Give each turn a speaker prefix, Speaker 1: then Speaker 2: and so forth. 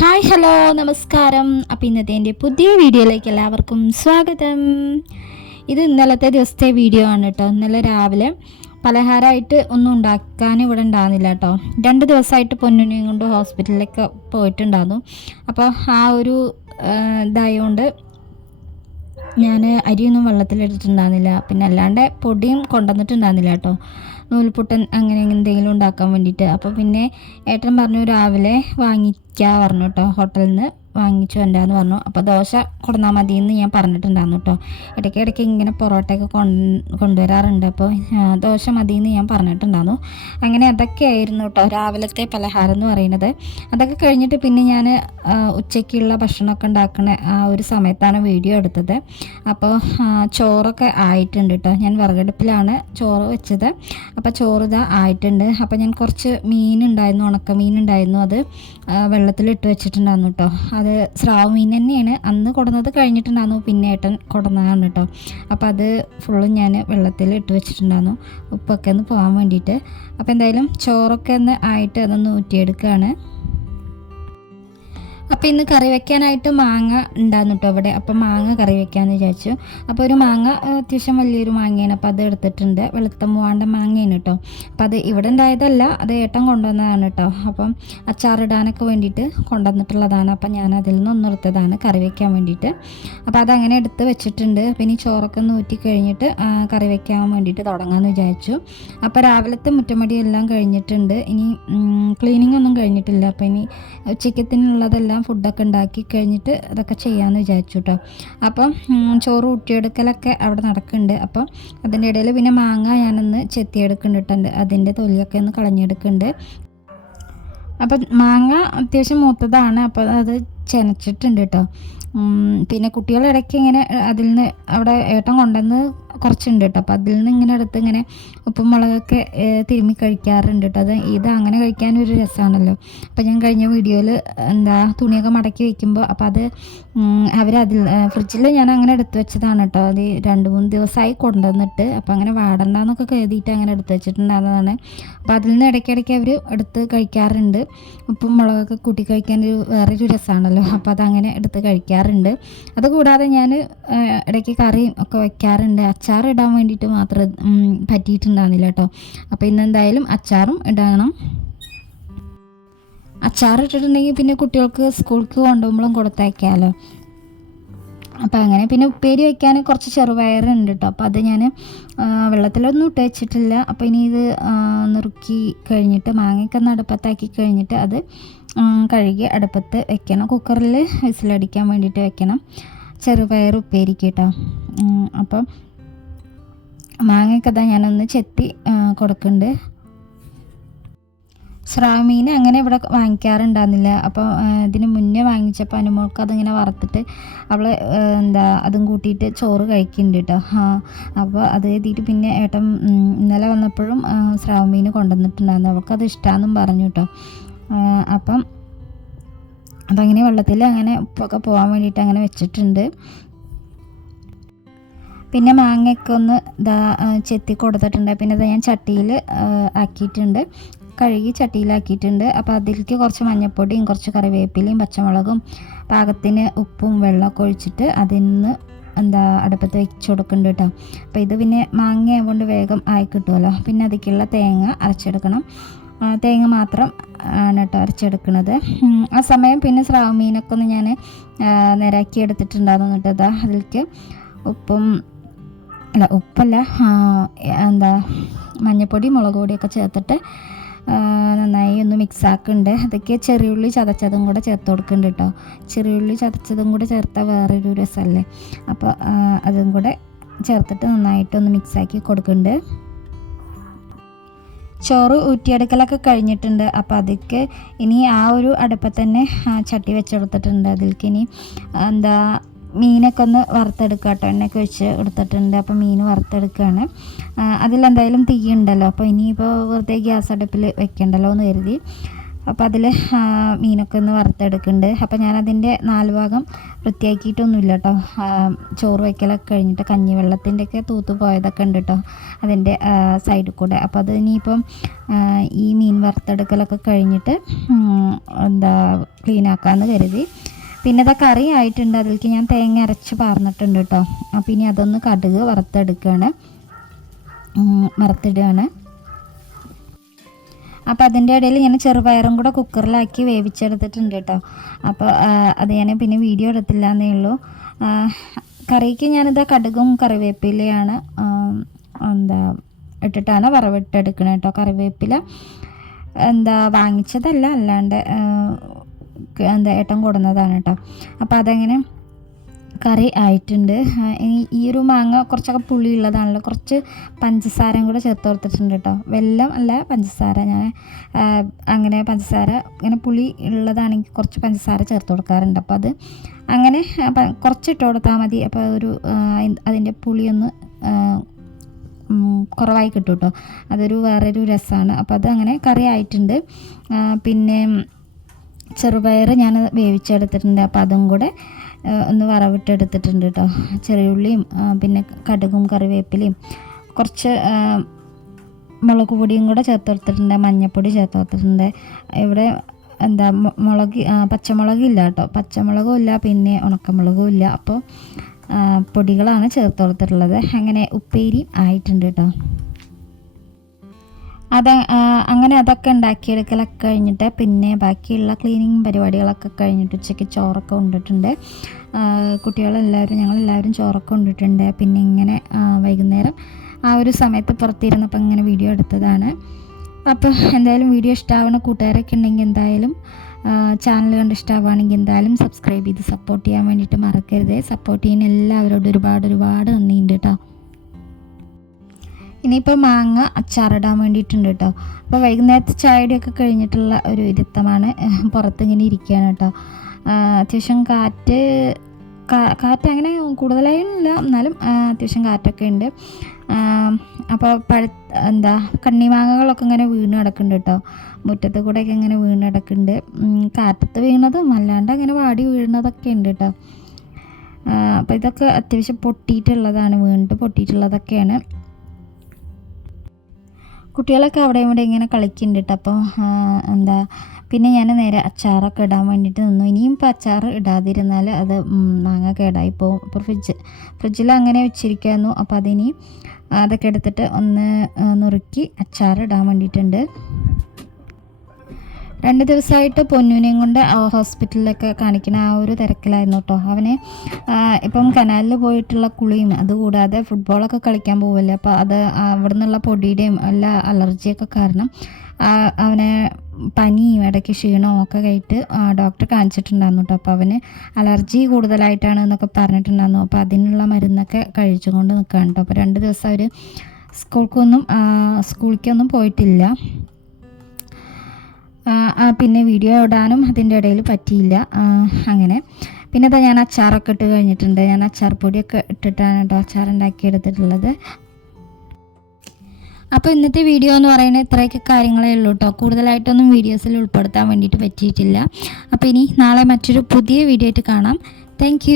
Speaker 1: Hi hello നമസ്കാരം. അപ്പോൾ ഇന്നത്തെ എന്റെ പുതിയ വീഡിയോയിലേക്ക് എല്ലാവർക്കും സ്വാഗതം. ഇത് ഇന്നലത്തെ ദിവസത്തെ വീഡിയോ ആണ് കേട്ടോ ഇന്നലെ രാവിലെ പലഹാരമായിട്ട് ഒന്നും ഉണ്ടാക്കാൻ ഇവിടെ ഉണ്ടാകുന്നില്ല കേട്ടോ രണ്ട് ദിവസമായിട്ട് പൊന്നുനെയും കൊണ്ട് ഹോസ്പിറ്റലിലേക്ക് പോയിട്ടുണ്ടായിരുന്നു. അപ്പോൾ ആ ഒരു ഇതായതുകൊണ്ട് ഞാൻ അരിയൊന്നും വെള്ളത്തിലെടുത്തിട്ടുണ്ടായിരുന്നില്ല പിന്നെ അല്ലാണ്ട് പൊടിയും കൊണ്ടുവന്നിട്ടുണ്ടായിരുന്നില്ല കേട്ടോ നൂൽപുട്ടൻ അങ്ങനെ എന്തെങ്കിലും ഉണ്ടാക്കാൻ വേണ്ടിയിട്ട്. അപ്പോൾ പിന്നെ ഏട്ടൻ പറഞ്ഞു രാവിലെ വാങ്ങിക്കാൻ പറഞ്ഞു കേട്ടോ ഹോട്ടലിൽ നിന്ന് വാങ്ങിച്ചു വരാമെന്ന് പറഞ്ഞു. അപ്പോൾ ദോശ കൊടുന്നാൽ മതി എന്ന് ഞാൻ പറഞ്ഞിട്ടുണ്ടായിരുന്നു കേട്ടോ ഇടയ്ക്ക് ഇടയ്ക്ക് ഇങ്ങനെ പൊറോട്ടയൊക്കെ കൊണ്ട് കൊണ്ടുവരാറുണ്ട്. അപ്പോൾ ദോശ മതി എന്ന് ഞാൻ പറഞ്ഞിട്ടുണ്ടായിരുന്നു. അങ്ങനെ അതൊക്കെ ആയിരുന്നു കേട്ടോ രാവിലത്തെ പലഹാരം എന്ന് പറയുന്നത്. അതൊക്കെ കഴിഞ്ഞിട്ട് പിന്നെ ഞാൻ ഉച്ചയ്ക്കുള്ള ഭക്ഷണമൊക്കെ ഉണ്ടാക്കുന്ന ആ ഒരു സമയത്താണ് വീഡിയോ എടുത്തത്. അപ്പോൾ ചോറൊക്കെ ആയിട്ടുണ്ട് കേട്ടോ ഞാൻ വിറകടുപ്പിലാണ് ചോറ് വെച്ചത്. അപ്പോൾ ചോറ് ഇതാ ആയിട്ടുണ്ട്. അപ്പോൾ ഞാൻ കുറച്ച് മീൻ ഉണ്ടായിരുന്നു ഉണക്ക മീൻ ഉണ്ടായിരുന്നു അത് വെള്ളത്തിലിട്ട് വെച്ചിട്ടുണ്ടായിരുന്നു കേട്ടോ സ്രാവ് മീൻ തന്നെയാണ്. അന്ന് കൊടുന്നത് കഴിഞ്ഞിട്ടുണ്ടായിരുന്നു. പിന്നെ ഏട്ടൻ കൊടുന്നതാണ് കേട്ടോ. അപ്പോൾ അത് ഫുള്ളും ഞാൻ വെള്ളത്തിൽ ഇട്ട് വെച്ചിട്ടുണ്ടായിരുന്നു. ഉപ്പൊക്കെ ഒന്ന് പോകാൻ വേണ്ടിയിട്ട്. അപ്പോൾ എന്തായാലും ചോറൊക്കെ ഒന്ന് ആയിട്ട് അതൊന്ന് ഊറ്റിയെടുക്കുകയാണ് അപ്പോൾ ഇന്ന് കറി വെക്കാനായിട്ട് മാങ്ങ ഉണ്ടായിരുന്നു കേട്ടോ അവിടെ. അപ്പോൾ മാങ്ങ കറി വെക്കാമെന്ന് വിചാരിച്ചു. അപ്പോൾ ഒരു മാങ്ങ അത്യാവശ്യം വലിയൊരു മാങ്ങയാണ്. അപ്പോൾ അത് എടുത്തിട്ടുണ്ട്. വെളുത്ത മൂവാണ്ട മാങ്ങയാണ് കേട്ടോ അപ്പോൾ അത് ഇവിടെ ഉണ്ടായതല്ല അത് ഏട്ടൻ കൊണ്ടുവന്നതാണ് കേട്ടോ അപ്പം അച്ചാറിടാനൊക്കെ വേണ്ടിയിട്ട് കൊണ്ടുവന്നിട്ടുള്ളതാണ്. അപ്പം ഞാൻ അതിൽ നിന്ന് ഒന്നെടുത്തതാണ് കറി വെക്കാൻ വേണ്ടിയിട്ട്. അപ്പോൾ അതങ്ങനെ എടുത്ത് വെച്ചിട്ടുണ്ട്. പിന്നെ ചോറൊക്കെ ഒന്ന് ഊറ്റി കഴിഞ്ഞിട്ട് കറി വെക്കാൻ വേണ്ടിയിട്ട് തുടങ്ങാമെന്ന് വിചാരിച്ചു. അപ്പോൾ രാവിലത്തെ മുറ്റമടി എല്ലാം കഴിഞ്ഞിട്ടുണ്ട്. ഇനി ക്ലീനിങ് ഒന്നും കഴിഞ്ഞിട്ടില്ല. അപ്പോൾ ഇനി ഉച്ചയ്ക്കത്തിനുള്ളതെല്ലാം ഫുഡൊക്കെ ഉണ്ടാക്കി കഴിഞ്ഞിട്ട് അതൊക്കെ ചെയ്യാമെന്ന് വിചാരിച്ചു കേട്ടോ അപ്പം ചോറ് ഊട്ടിയെടുക്കലൊക്കെ അവിടെ നടക്കുന്നുണ്ട്. അപ്പം അതിന്റെ ഇടയിൽ പിന്നെ മാങ്ങ ഞാനൊന്ന് ചെത്തിയെടുക്കുന്നുണ്ട് അതിന്റെ തൊലിയൊക്കെ ഒന്ന് കളഞ്ഞെടുക്കുന്നുണ്ട്. അപ്പം മാങ്ങ അത്യാവശ്യം മൂത്തതാണ്. അപ്പോൾ അത് ചെനച്ചിട്ടുണ്ട് കേട്ടോ. പിന്നെ കുട്ടികളിടയ്ക്ക് ഇങ്ങനെ അതിൽ നിന്ന് അവിടെ ഏട്ടൻ കൊണ്ടുവന്ന് കുറച്ചുണ്ട് കേട്ടോ. അപ്പോൾ അതിൽ നിന്ന് ഇങ്ങനെ എടുത്ത് ഇങ്ങനെ ഉപ്പും മുളകൊക്കെ തിരുമ്മി കഴിക്കാറുണ്ട് കേട്ടോ. അത് ഇത് അങ്ങനെ കഴിക്കാനൊരു രസമാണല്ലോ അപ്പോൾ ഞാൻ കഴിഞ്ഞ വീഡിയോയിൽ എന്താ തുണിയൊക്കെ മടക്കി വയ്ക്കുമ്പോൾ അപ്പോൾ അത് അവരതിൽ ഫ്രിഡ്ജിൽ ഞാൻ അങ്ങനെ എടുത്ത് വെച്ചതാണ് കേട്ടോ. അത് രണ്ട് മൂന്ന് ദിവസമായി കൊണ്ടുവന്നിട്ട് അപ്പോൾ അങ്ങനെ വാടണ്ടെന്നൊക്കെ കരുതിയിട്ട് അങ്ങനെ എടുത്ത് വെച്ചിട്ടുണ്ടാകുന്നതാണ് അപ്പോൾ അതിൽ നിന്ന് ഇടയ്ക്കിടയ്ക്ക് അവർ എടുത്ത് കഴിക്കാറുണ്ട്. ഉപ്പും മുളകൊക്കെ കൂട്ടി കഴിക്കാൻ ഒരു വേറൊരു രസമാണല്ലോ അപ്പോൾ അതങ്ങനെ എടുത്ത് കഴിക്കാറുണ്ട്. അതുകൂടാതെ ഞാൻ ഇടയ്ക്ക് കറിയും ഒക്കെ വെക്കാറുണ്ട്. അച്ചാർ ഇടാൻ വേണ്ടിയിട്ട് മാത്രം പറ്റിയിട്ടുണ്ടാകുന്നില്ല കേട്ടോ. അപ്പോൾ ഇന്നെന്തായാലും അച്ചാറും ഇടണം. അച്ചാർ ഇട്ടിട്ടുണ്ടെങ്കിൽ പിന്നെ കുട്ടികൾക്ക് സ്കൂൾക്ക് കൊണ്ടുപോകുമ്പോഴും കൊടുത്തയക്കാമല്ലോ അപ്പോൾ അങ്ങനെ പിന്നെ ഉപ്പേരി വയ്ക്കാൻ കുറച്ച് ചെറുപയറുണ്ട് കേട്ടോ. അപ്പോൾ അത് ഞാൻ വെള്ളത്തിലൊന്നും ഇട്ട് വെച്ചിട്ടില്ല. അപ്പോൾ ഇനി ഇത് നുറുക്കി കഴിഞ്ഞിട്ട് മാങ്ങയൊക്കെ ഒന്ന് അടുപ്പത്താക്കി കഴിഞ്ഞിട്ട് അത് കഴുകി അടുപ്പത്ത് വെക്കണം. കുക്കറിൽ വിസിലടിക്കാൻ വേണ്ടിയിട്ട് വെക്കണം. ചെറുപയർ ഉപ്പേരിക്ക് കേട്ടോ. അപ്പം മാങ്ങയൊക്കെ ഇതാ ഞാനൊന്ന് ചെത്തി കൊടുക്കുന്നുണ്ട് സ്രാവ് മീൻ അങ്ങനെ ഇവിടെ വാങ്ങിക്കാറുണ്ടായിരുന്നില്ല. അപ്പോൾ ഇതിന് മുന്നേ വാങ്ങിച്ചപ്പോൾ അനുമോൾക്ക് അതിങ്ങനെ വറുത്തിട്ട് അവൾ എന്താ അതും കൂട്ടിയിട്ട് ചോറ് കഴിക്കുന്നുണ്ട് കേട്ടോ അപ്പോൾ അത് എഴുതിയിട്ട് പിന്നെ ഏട്ടൻ ഇന്നലെ വന്നപ്പോഴും ആ, സ്രാവ് മീൻ കൊണ്ടുവന്നിട്ടുണ്ടായിരുന്നു. അവൾക്കത് ഇഷ്ടമാണെന്നും പറഞ്ഞു കേട്ടോ അപ്പം അപ്പം അതങ്ങനെ വെള്ളത്തിൽ അങ്ങനെ ഉപ്പൊക്കെ പോകാൻ വേണ്ടിയിട്ട് അങ്ങനെ വെച്ചിട്ടുണ്ട്. പിന്നെ മാങ്ങയൊക്കെ ഒന്ന് ഇതാ ചെത്തി കൊടുത്തിട്ടുണ്ട്. പിന്നെ ഇത് ഞാൻ ചട്ടിയിൽ ആക്കിയിട്ടുണ്ട്. കഴുകി ചട്ടിയിലാക്കിയിട്ടുണ്ട്. അപ്പോൾ അതിലേക്ക് കുറച്ച് മഞ്ഞൾപ്പൊടിയും കുറച്ച് കറിവേപ്പിലയും പച്ചമുളകും പാകത്തിന് ഉപ്പും വെള്ളമൊക്കെ ഒഴിച്ചിട്ട് അതിൽ നിന്ന് എന്താ അടുപ്പത്ത് വെച്ച് കൊടുക്കുന്നുണ്ട് കേട്ടോ. അപ്പോൾ ഇത് പിന്നെ മാങ്ങ കൊണ്ട് വേഗം ആയി കിട്ടുമല്ലോ. പിന്നെ അതിലേക്കുള്ള തേങ്ങ അരച്ചെടുക്കണം. തേങ്ങ മാത്രം ആണ് കേട്ടോ അരച്ചെടുക്കുന്നത്. ആ സമയം പിന്നെ സ്രാവ് മീനൊക്കെ ഒന്ന് ഞാൻ നിരക്കി എടുത്തിട്ടുണ്ടായിരുന്നു കേട്ടോ അതിലേക്ക് ഉപ്പും അല്ല ഉപ്പല്ല എന്താ മഞ്ഞപ്പൊടി മുളക് പൊടിയൊക്കെ ചേർത്തിട്ട് നന്നായി ഒന്ന് മിക്സ് ആക്കുന്നുണ്ട് അതൊക്കെ ചെറിയുള്ളി ചതച്ചതും കൂടെ ചേർത്ത് കൊടുക്കുന്നുണ്ട് കേട്ടോ ചെറിയുള്ളി ചതച്ചതും കൂടെ ചേർത്താൽ വേറൊരു രസമല്ലേ അപ്പോൾ അതും കൂടെ ചേർത്തിട്ട് നന്നായിട്ടൊന്ന് മിക്സ് ആക്കി കൊടുക്കുന്നുണ്ട് ചോറ് ഊറ്റിയെടുക്കലൊക്കെ കഴിഞ്ഞിട്ടുണ്ട്. അപ്പോൾ അതിക്ക് ഇനി ആ ഒരു അടുപ്പത്തന്നെ ചട്ടി വെച്ചെടുത്തിട്ടുണ്ട് അതിലേക്ക് ഇനി എന്താ മീനൊക്കെ ഒന്ന് വറുത്തെടുക്കുക കേട്ടോ. എണ്ണയൊക്കെ ഒഴിച്ച് എടുത്തിട്ടുണ്ട്. അപ്പോൾ മീൻ വറുത്തെടുക്കുകയാണ്. അതിലെന്തായാലും തീ ഉണ്ടല്ലോ. അപ്പോൾ ഇനിയിപ്പോൾ വെറുതെ ഗ്യാസ് അടുപ്പിൽ വെക്കണ്ടല്ലോ എന്ന് കരുതി. അപ്പോൾ അതിൽ മീനൊക്കെ ഒന്ന് വറുത്തെടുക്കുന്നുണ്ട്. അപ്പോൾ ഞാനതിന്റെ നാല് ഭാഗം വൃത്തിയാക്കിയിട്ടൊന്നുമില്ല കേട്ടോ. ചോറ് വയ്ക്കലൊക്കെ കഴിഞ്ഞിട്ട് കഞ്ഞി കഞ്ഞിവെള്ളത്തിന്റെയൊക്കെ തൂത്ത് പോയതൊക്കെ ഉണ്ട് കേട്ടോ അതിന്റെ സൈഡിൽ കൂടെ. അപ്പോൾ അത് ഇനിയിപ്പം ഈ മീൻ വറുത്തെടുക്കലൊക്കെ കഴിഞ്ഞിട്ട് എന്താ ക്ലീൻ ആക്കാമെന്ന് കരുതി. പിന്നെ ഇതാ കറി ആയിട്ടുണ്ട്. അതിലേക്ക് ഞാൻ തേങ്ങ അരച്ച് പാർന്നിട്ടുണ്ട് കേട്ടോ അപ്പം ഇനി അതൊന്ന് കടുക് വറുത്തെടുക്കുകയാണ് വറുത്തിടുകയാണ്. അപ്പോൾ അതിന്റെ ഇടയിൽ ഞാൻ ചെറുപയറും കൂടെ കുക്കറിലാക്കി വേവിച്ചെടുത്തിട്ടുണ്ട് കേട്ടോ അപ്പോൾ അത് ഞാൻ പിന്നെ വീഡിയോ എടുത്തില്ല എന്നേ ഉള്ളൂ കറിക്ക് ഞാനിത് കടുകും കറിവേപ്പിലയാണ് എന്താ ഇട്ടിട്ടാണ് വറവിട്ടെടുക്കണത് കേട്ടോ കറിവേപ്പില. എന്താ വാങ്ങിച്ചതല്ല അല്ലാണ്ട് എന്താ ഏട്ടൻ കൊടുന്നതാണ് കേട്ടോ അപ്പോൾ അതങ്ങനെ കറി ആയിട്ടുണ്ട്. ഈ ഒരു മാങ്ങ കുറച്ചൊക്കെ പുളി ഉള്ളതാണല്ലോ കുറച്ച് പഞ്ചസാരയും കൂടെ ചേർത്ത് കൊടുത്തിട്ടുണ്ട് കേട്ടോ വെല്ലം അല്ല പഞ്ചസാര. ഞാൻ അങ്ങനെ പഞ്ചസാര ഇങ്ങനെ പുളി ഉള്ളതാണെങ്കിൽ കുറച്ച് പഞ്ചസാര ചേർത്ത് കൊടുക്കാറുണ്ട്. അപ്പോൾ അത് അങ്ങനെ കുറച്ച് ഇട്ട് കൊടുത്താൽ മതി. അപ്പോൾ ഒരു അതിന്റെ പുളിയൊന്ന് കുറവായി കിട്ടും കേട്ടോ അതൊരു വേറൊരു രസമാണ്. അപ്പോൾ അത് അങ്ങനെ കറി ആയിട്ടുണ്ട്. പിന്നെ ചെറുപയർ ഞാൻ വേവിച്ചെടുത്തിട്ടുണ്ട്. അപ്പോൾ അതും കൂടെ ഒന്ന് വറവിട്ടെടുത്തിട്ടുണ്ട് കേട്ടോ. ചെറിയുള്ളിയും പിന്നെ കടുകും കറിവേപ്പിലയും കുറച്ച് മുളക് പൊടിയും കൂടെ ചേർത്ത് കൊടുത്തിട്ടുണ്ട്. മഞ്ഞൾപ്പൊടി ചേർത്ത് കൊടുത്തിട്ടുണ്ട്. ഇവിടെ എന്താ മുളക് പച്ചമുളക് പച്ചമുളകില്ല കേട്ടോ. പച്ചമുളകും ഇല്ല പിന്നെ ഉണക്കമുളകും ഇല്ല. അപ്പോൾ പൊടികളാണ് ചേർത്ത് കൊടുത്തിട്ടുള്ളത്. അങ്ങനെ ഉപ്പേരി ആയിട്ടുണ്ട് കേട്ടോ. അത് അങ്ങനെ അതൊക്കെ ഉണ്ടാക്കിയെടുക്കലൊക്കെ കഴിഞ്ഞിട്ട് പിന്നെ ബാക്കിയുള്ള ക്ലീനിങ് പരിപാടികളൊക്കെ കഴിഞ്ഞിട്ട് ഉച്ചയ്ക്ക് ചോറൊക്കെ കൊണ്ടിട്ടുണ്ട്. കുട്ടികളെല്ലാവരും ഞങ്ങളെല്ലാവരും ചോറൊക്കെ കൊണ്ടിട്ടുണ്ട്. പിന്നെ ഇങ്ങനെ വൈകുന്നേരം ആ ഒരു സമയത്ത് പുറത്തിരുന്നപ്പോൾ ഇങ്ങനെ വീഡിയോ എടുത്തതാണ്. അപ്പോൾ എന്തായാലും വീഡിയോ ഇഷ്ടമാവുന്ന കൂട്ടുകാരൊക്കെ ഉണ്ടെങ്കിൽ എന്തായാലും ചാനൽ കണ്ട് ഇഷ്ടമാവുകയാണെങ്കിൽ എന്തായാലും സബ്സ്ക്രൈബ് ചെയ്ത് സപ്പോർട്ട് ചെയ്യാൻ വേണ്ടിയിട്ട് മറക്കരുത്. സപ്പോർട്ട് ചെയ്യുന്ന എല്ലാവരോടും ഒരുപാട് ഒരുപാട് നന്ദിയുണ്ട് കേട്ടോ. ഇനിയിപ്പോൾ മാങ്ങ അച്ചാറിടാൻ വേണ്ടിയിട്ടുണ്ട് കേട്ടോ അപ്പോൾ വൈകുന്നേരത്തെ ചായയുടെയൊക്കെ കഴിഞ്ഞിട്ടുള്ള ഒരു ഇരുത്തമാണ്. പുറത്തിങ്ങനെ ഇരിക്കുകയാണ് കേട്ടോ അത്യാവശ്യം കാറ്റ് കാറ്റ് അങ്ങനെ കൂടുതലായില്ല എന്നാലും അത്യാവശ്യം കാറ്റൊക്കെ ഉണ്ട്. അപ്പോൾ പഴ എന്താ കണ്ണിമാങ്ങകളൊക്കെ ഇങ്ങനെ വീണ് കിടക്കുന്നുണ്ട് കേട്ടോ മുറ്റത്ത് കൂടെയൊക്കെ ഇങ്ങനെ വീണ് കിടക്കുന്നുണ്ട്. കാറ്റത്ത് വീണതും അല്ലാണ്ട് അങ്ങനെ വാടി വീഴുന്നതൊക്കെ ഉണ്ട് കേട്ടോ അപ്പോൾ ഇതൊക്കെ അത്യാവശ്യം പൊട്ടിയിട്ടുള്ളതാണ്. വീണിട്ട് പൊട്ടിയിട്ടുള്ളതൊക്കെയാണ്. കുട്ടികളൊക്കെ അവിടെ ഇവിടെ ഇങ്ങനെ കളിക്കുന്നുണ്ട് അപ്പോൾ എന്താ പിന്നെ ഞാൻ നേരെ അച്ചാറൊക്കെ ഇടാൻ വേണ്ടിയിട്ട് നിന്നു. ഇനിയും ഇപ്പോൾ അച്ചാർ ഇടാതിരുന്നാൽ അത് മാങ്ങ കേടായി പോകും. അപ്പോൾ ഫ്രിഡ്ജ് ഫ്രിഡ്ജിൽ അങ്ങനെ വെച്ചിരിക്കുന്നു അപ്പോൾ അതിനി അതൊക്കെ എടുത്തിട്ട് ഒന്ന് നുറുക്കി അച്ചാർ ഇടാൻ വേണ്ടിയിട്ടുണ്ട്. രണ്ട് ദിവസമായിട്ട് പൊന്നുവിനെയും കൊണ്ട് ഹോസ്പിറ്റലിലൊക്കെ കാണിക്കുന്ന ആ ഒരു തിരക്കിലായിരുന്നു കേട്ടോ അവനെ ഇപ്പം കനാലിൽ പോയിട്ടുള്ള കുളിയും അതുകൂടാതെ ഫുട്ബോളൊക്കെ കളിക്കാൻ പോവല്ലേ അപ്പോൾ അത് അവിടെ നിന്നുള്ള പൊടിയുടെയും എല്ലാ അലർജിയൊക്കെ കാരണം അവനെ പനിയും ഇടയ്ക്ക് ക്ഷീണവും ഒക്കെ ആയിട്ട് ഡോക്ടർ കാണിച്ചിട്ടുണ്ടായിരുന്നു കേട്ടോ അപ്പോൾ അവന് അലർജി കൂടുതലായിട്ടാണ് എന്നൊക്കെ പറഞ്ഞിട്ടുണ്ടായിരുന്നു. അപ്പോൾ അതിനുള്ള മരുന്നൊക്കെ കഴിച്ചുകൊണ്ട് നിൽക്കുകയാണ് കേട്ടോ അപ്പോൾ രണ്ട് ദിവസം അവർ സ്കൂൾക്കൊന്നും സ്കൂളിലേക്കൊന്നും പോയിട്ടില്ല. പിന്നെ വീഡിയോ ഇടാനും അതിന്റെ ഇടയിൽ പറ്റിയില്ല. അങ്ങനെ. പിന്നെ അതാ ഞാൻ അച്ചാറൊക്കെ ഇട്ട് കഴിഞ്ഞിട്ടുണ്ട്. ഞാൻ അച്ചാർ പൊടിയൊക്കെ ഇട്ടിട്ടാണ് കേട്ടോ അച്ചാർ ഉണ്ടാക്കിയെടുത്തിട്ടുള്ളത്. അപ്പോൾ ഇന്നത്തെ വീഡിയോ എന്ന് പറയുന്നത് ഇത്രയൊക്കെ കാര്യങ്ങളേ ഉള്ളൂ കേട്ടോ. കൂടുതലായിട്ടൊന്നും വീഡിയോസിൽ ഉൾപ്പെടുത്താൻ വേണ്ടിയിട്ട് പറ്റിയിട്ടില്ല. അപ്പോൾ ഇനി നാളെ മറ്റൊരു പുതിയ വീഡിയോ ആയിട്ട് കാണാം. താങ്ക്